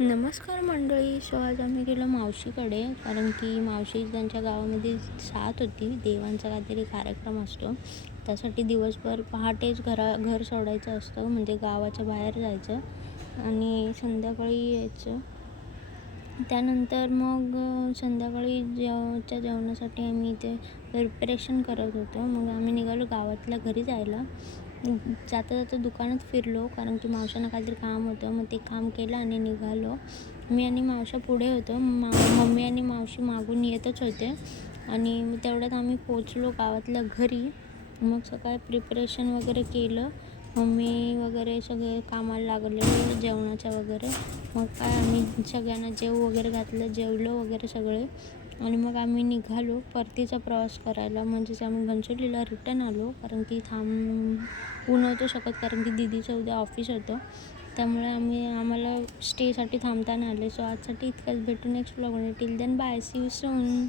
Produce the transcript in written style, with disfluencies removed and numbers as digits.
नमस्कार मंडळी. आज आम्ही गेलो मावशीकडे, कारण की मावशी त्यांच्या गावामध्ये साथ होती. देवांचा काहीतरी कार्यक्रम असतो, त्यासाठी दिवसभर पहाटेच घर सोडायचं असतं, म्हणजे गावाच्या बाहेर जायचं आणि संध्याकाळी यायचं. त्यानंतर मग संध्याकाळी जेवणासाठी आम्ही इथे प्रिपरेशन करत होतो. मग आम्ही निघालो गावातल्या घरी जायला. जाता जाता दुकानात फिरलो, कारण की मावशांना काहीतरी काम होतं. मग ते काम केलं आणि निघालो. मी आणि मावशा पुढे होतो. मम्मी आणि मावशी मागून येतच होते आणि मग तेवढ्यात आम्ही पोचलो गावातल्या घरी. मग सकाळी प्रिपरेशन वगैरे केलं. मम्मी वगैरे सगळे कामाला लागले जेवणाच्या वगैरे. मग काय आम्ही सगळ्यांना जेवू वगैरे घातलं, जेवलो वगैरे सगळे आणि मग आम्ही निघालो परतीचा प्रवास करायला. म्हणजेच आम्ही घनसोलीला रिटर्न आलो, कारण की थांबू नव्हतो शकत, कारण की दीदीचं उद्या ऑफिस होतं. त्यामुळे आम्हाला स्टेसाठी थांबता नाही आले. सो आजसाठी इतकंच. भेटू नेक्स्ट व्लॉगमध्ये. Till then bye, see you soon.